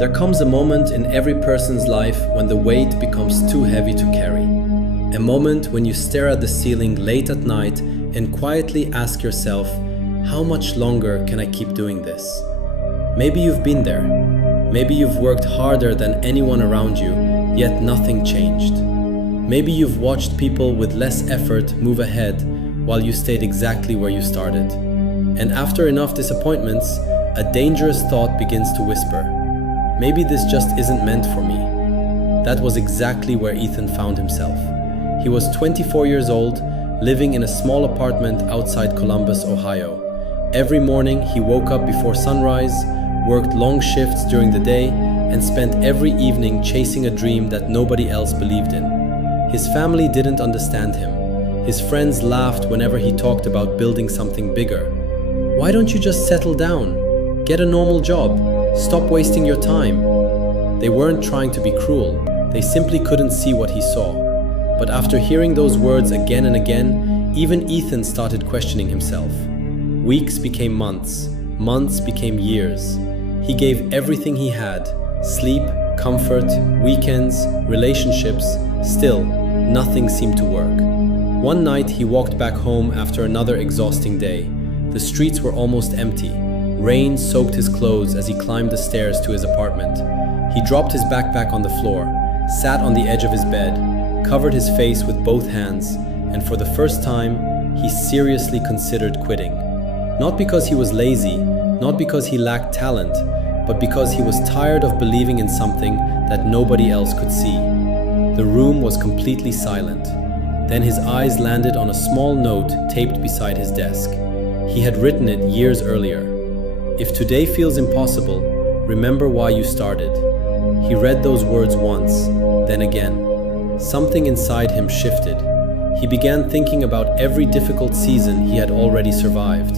There comes a moment in every person's life when the weight becomes too heavy to carry. A moment when you stare at the ceiling late at night and quietly ask yourself, how much longer can I keep doing this? Maybe you've been there. Maybe you've worked harder than anyone around you, yet nothing changed. Maybe you've watched people with less effort move ahead while you stayed exactly where you started. And after enough disappointments, a dangerous thought begins to whisper, maybe this just isn't meant for me. That was exactly where Ethan found himself. He was 24 years old, living in a small apartment outside Columbus, Ohio. Every morning he woke up before sunrise, worked long shifts during the day, and spent every evening chasing a dream that nobody else believed in. His family didn't understand him. His friends laughed whenever he talked about building something bigger. Why don't you just settle down? Get a normal job. Stop wasting your time. They weren't trying to be cruel. They simply couldn't see what he saw. But after hearing those words again and again, even Ethan started questioning himself. Weeks became months. Months became years. He gave everything he had: sleep, comfort, weekends, relationships. Still, nothing seemed to work. One night he walked back home after another exhausting day. The streets were almost empty. Rain soaked his clothes as he climbed the stairs to his apartment. He dropped his backpack on the floor, sat on the edge of his bed, covered his face with both hands, and for the first time, he seriously considered quitting. Not because he was lazy, not because he lacked talent, but because he was tired of believing in something that nobody else could see. The room was completely silent. Then his eyes landed on a small note taped beside his desk. He had written it years earlier. If today feels impossible, remember why you started. He read those words once, then again. Something inside him shifted. He began thinking about every difficult season he had already survived.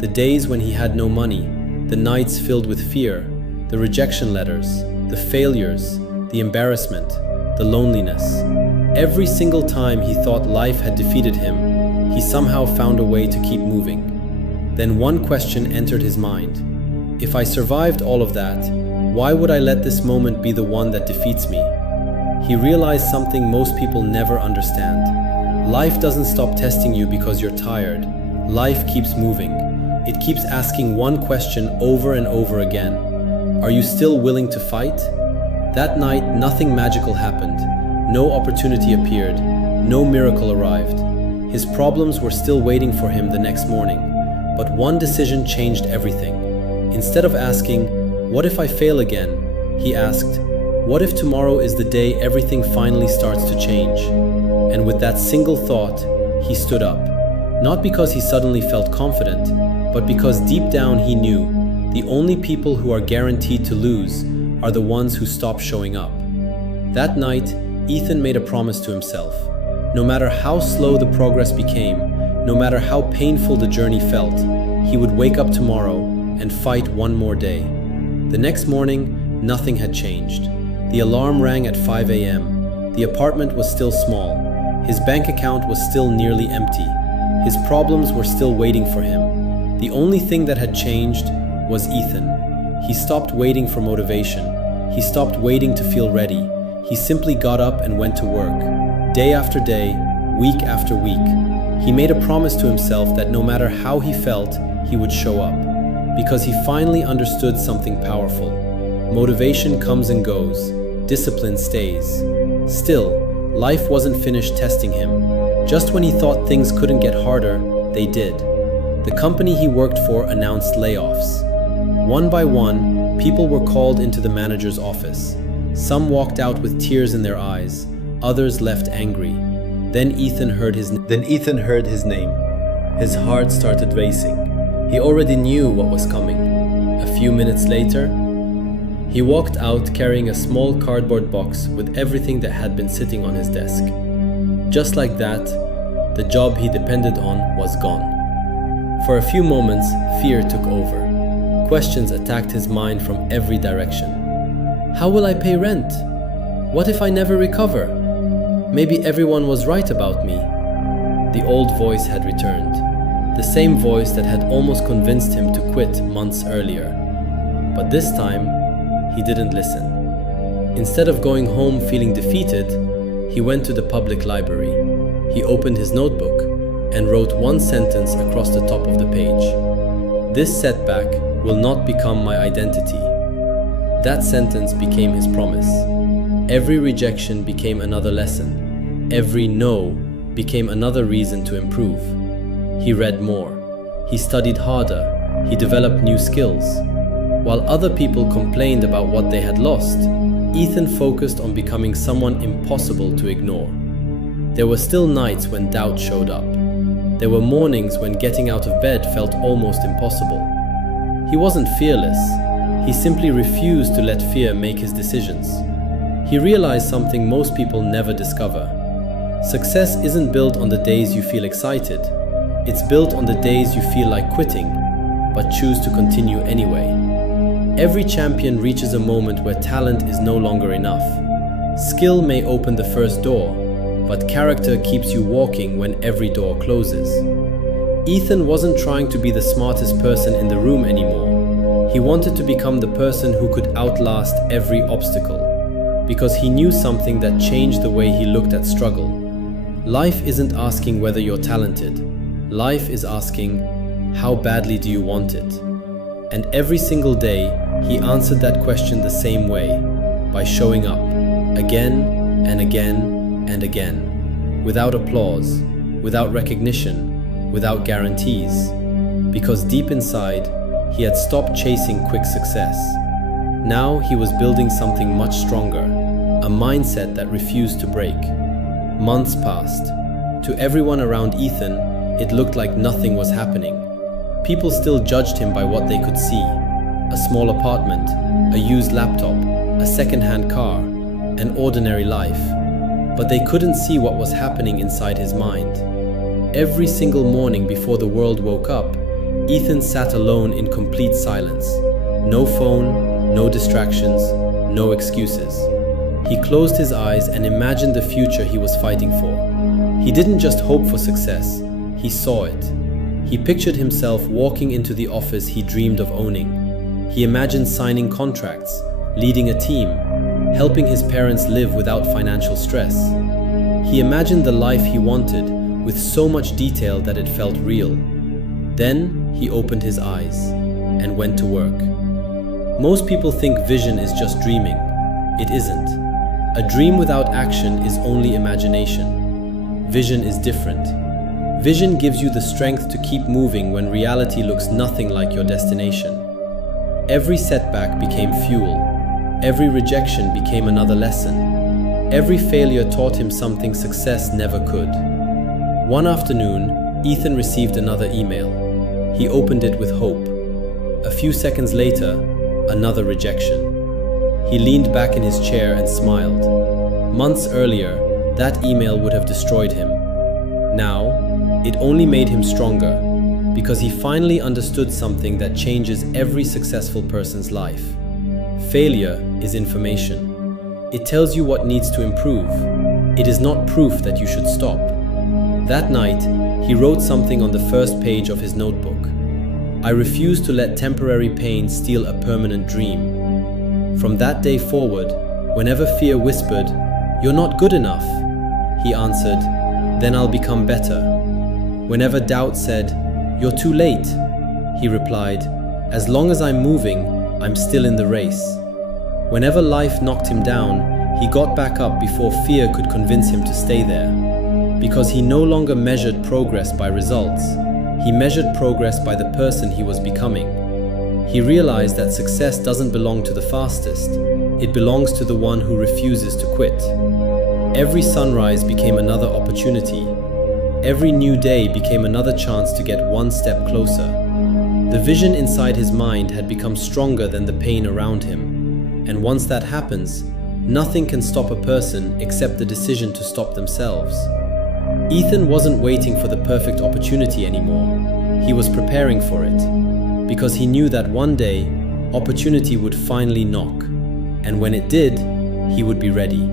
The days when he had no money, the nights filled with fear, the rejection letters, the failures, the embarrassment, the loneliness. Every single time he thought life had defeated him, he somehow found a way to keep moving. Then one question entered his mind. If I survived all of that, why would I let this moment be the one that defeats me? He realized something most people never understand. Life doesn't stop testing you because you're tired. Life keeps moving. It keeps asking one question over and over again. Are you still willing to fight? That night, nothing magical happened. No opportunity appeared. No miracle arrived. His problems were still waiting for him the next morning. But one decision changed everything. Instead of asking, what if I fail again? He asked, what if tomorrow is the day everything finally starts to change? And with that single thought, he stood up. Not because he suddenly felt confident, but because deep down he knew the only people who are guaranteed to lose are the ones who stop showing up. That night, Ethan made a promise to himself. No matter how slow the progress became, no matter how painful the journey felt, he would wake up tomorrow and fight one more day. The next morning, nothing had changed. The alarm rang at 5 a.m. The apartment was still small. His bank account was still nearly empty. His problems were still waiting for him. The only thing that had changed was Ethan. He stopped waiting for motivation. He stopped waiting to feel ready. He simply got up and went to work. Day after day, week after week. He made a promise to himself that no matter how he felt, he would show up. Because he finally understood something powerful. Motivation comes and goes. Discipline stays. Still, life wasn't finished testing him. Just when he thought things couldn't get harder, they did. The company he worked for announced layoffs. One by one, people were called into the manager's office. Some walked out with tears in their eyes. Others left angry. Then Ethan heard his name. His heart started racing. He already knew what was coming. A few minutes later, he walked out carrying a small cardboard box with everything that had been sitting on his desk. Just like that, the job he depended on was gone. For a few moments, fear took over. Questions attacked his mind from every direction. How will I pay rent? What if I never recover? Maybe everyone was right about me. The old voice had returned. The same voice that had almost convinced him to quit months earlier. But this time, he didn't listen. Instead of going home feeling defeated, he went to the public library. He opened his notebook and wrote one sentence across the top of the page. "This setback will not become my identity." That sentence became his promise. Every rejection became another lesson. Every no became another reason to improve. He read more. He studied harder. He developed new skills. While other people complained about what they had lost, Ethan focused on becoming someone impossible to ignore. There were still nights when doubt showed up. There were mornings when getting out of bed felt almost impossible. He wasn't fearless. He simply refused to let fear make his decisions. He realized something most people never discover. Success isn't built on the days you feel excited. It's built on the days you feel like quitting, but choose to continue anyway. Every champion reaches a moment where talent is no longer enough. Skill may open the first door, but character keeps you walking when every door closes. Ethan wasn't trying to be the smartest person in the room anymore. He wanted to become the person who could outlast every obstacle, because he knew something that changed the way he looked at struggle. Life isn't asking whether you're talented. Life is asking, how badly do you want it? And every single day, he answered that question the same way, by showing up, again and again and again, without applause, without recognition, without guarantees, because deep inside, he had stopped chasing quick success. Now he was building something much stronger, a mindset that refused to break. Months passed. To everyone around Ethan, it looked like nothing was happening. People still judged him by what they could see: a small apartment, a used laptop, a second-hand car, an ordinary life. But they couldn't see what was happening inside his mind. Every single morning before the world woke up, Ethan sat alone in complete silence. No phone, no distractions, no excuses. He closed his eyes and imagined the future he was fighting for. He didn't just hope for success, he saw it. He pictured himself walking into the office he dreamed of owning. He imagined signing contracts, leading a team, helping his parents live without financial stress. He imagined the life he wanted with so much detail that it felt real. Then he opened his eyes and went to work. Most people think vision is just dreaming. It isn't. A dream without action is only imagination. Vision is different. Vision gives you the strength to keep moving when reality looks nothing like your destination. Every setback became fuel. Every rejection became another lesson. Every failure taught him something success never could. One afternoon, Ethan received another email. He opened it with hope. A few seconds later, another rejection. He leaned back in his chair and smiled. Months earlier, that email would have destroyed him. Now, it only made him stronger, because he finally understood something that changes every successful person's life. Failure is information. It tells you what needs to improve. It is not proof that you should stop. That night, he wrote something on the first page of his notebook. "I refuse to let temporary pain steal a permanent dream." From that day forward, whenever fear whispered, "You're not good enough," he answered, "Then I'll become better." Whenever doubt said, "You're too late," he replied, "As long as I'm moving, I'm still in the race." Whenever life knocked him down, he got back up before fear could convince him to stay there. Because he no longer measured progress by results, he measured progress by the person he was becoming. He realized that success doesn't belong to the fastest, it belongs to the one who refuses to quit. Every sunrise became another opportunity. Every new day became another chance to get one step closer. The vision inside his mind had become stronger than the pain around him. And once that happens, nothing can stop a person except the decision to stop themselves. Ethan wasn't waiting for the perfect opportunity anymore. He was preparing for it, because he knew that one day, opportunity would finally knock. And when it did, he would be ready.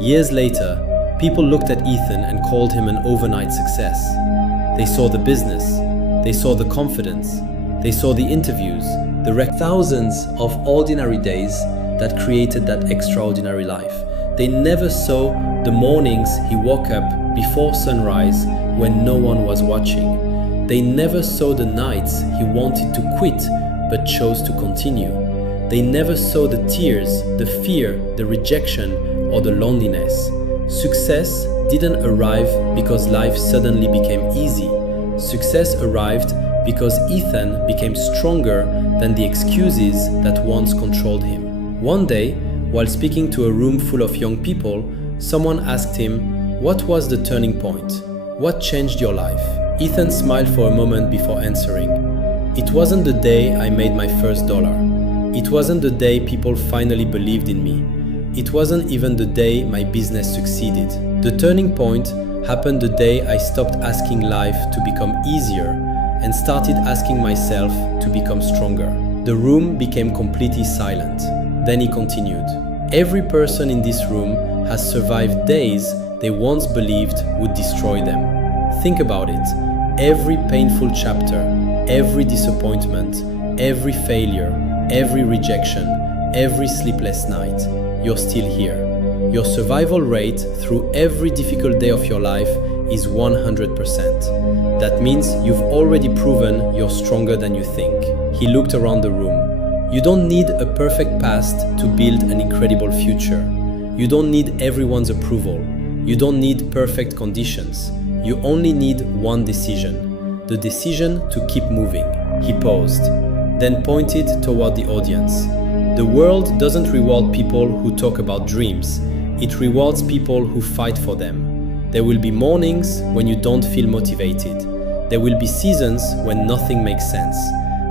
Years later, people looked at Ethan and called him an overnight success. They saw the business, they saw the confidence, they saw the interviews, thousands of ordinary days that created that extraordinary life. They never saw the mornings he woke up before sunrise when no one was watching. They never saw the nights he wanted to quit but chose to continue. They never saw the tears, the fear, the rejection, or the loneliness. Success didn't arrive because life suddenly became easy. Success arrived because Ethan became stronger than the excuses that once controlled him. One day, while speaking to a room full of young people, someone asked him, "What was the turning point? What changed your life?" Ethan smiled for a moment before answering, "It wasn't the day I made my first dollar. It wasn't the day people finally believed in me. It wasn't even the day my business succeeded. The turning point happened the day I stopped asking life to become easier and started asking myself to become stronger." The room became completely silent. Then he continued, "Every person in this room has survived days they once believed would destroy them. Think about it. Every painful chapter, every disappointment, every failure, every rejection, every sleepless night, you're still here. Your survival rate through every difficult day of your life is 100%. That means you've already proven you're stronger than you think." He looked around the room. You don't need a perfect past to build an incredible future. You don't need everyone's approval. You don't need perfect conditions. You only need one decision. The decision to keep moving. He paused, then pointed toward the audience. The world doesn't reward people who talk about dreams. It rewards people who fight for them. There will be mornings when you don't feel motivated. There will be seasons when nothing makes sense.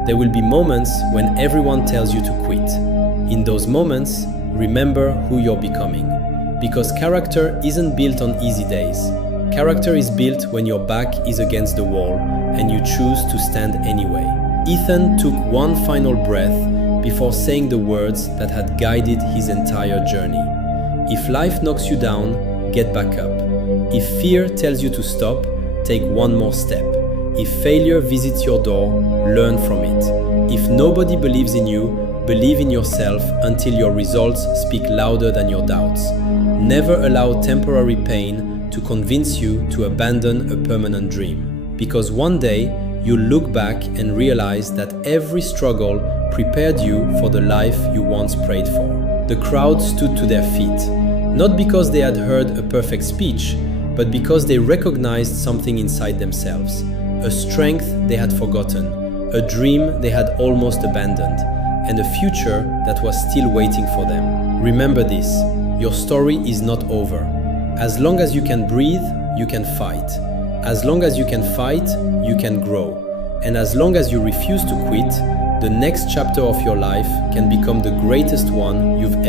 There will be moments when everyone tells you to quit. In those moments, remember who you're becoming. Because character isn't built on easy days. Character is built when your back is against the wall and you choose to stand anyway. Ethan took one final breath before saying the words that had guided his entire journey. If life knocks you down, get back up. If fear tells you to stop, take one more step. If failure visits your door, learn from it. If nobody believes in you, believe in yourself until your results speak louder than your doubts. Never allow temporary pain to convince you to abandon a permanent dream. Because one day, you'll look back and realize that every struggle prepared you for the life you once prayed for. The crowd stood to their feet, not because they had heard a perfect speech, but because they recognized something inside themselves, a strength they had forgotten, a dream they had almost abandoned, and a future that was still waiting for them. Remember this, your story is not over. As long as you can breathe, you can fight. As long as you can fight, you can grow. And as long as you refuse to quit, the next chapter of your life can become the greatest one you've ever